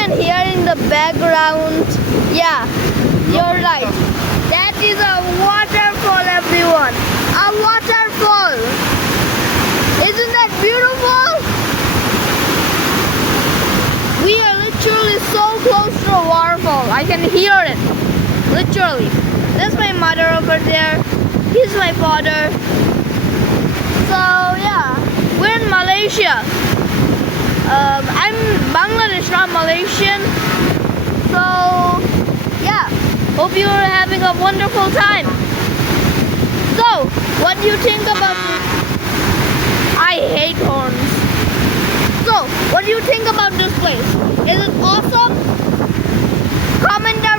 can hear in the background, yeah, you're right. That is a waterfall, everyone. A waterfall. Isn't that beautiful? We are literally so close to a waterfall. I can hear it. Literally. That's my mother over there. He's my father. So yeah, we're in Malaysia. I'm Bangladesh, not Malaysian. So yeah, hope you are having a wonderful time. So, what do you think about? I hate horns. So, what do you think about this place? Is it awesome? Comment down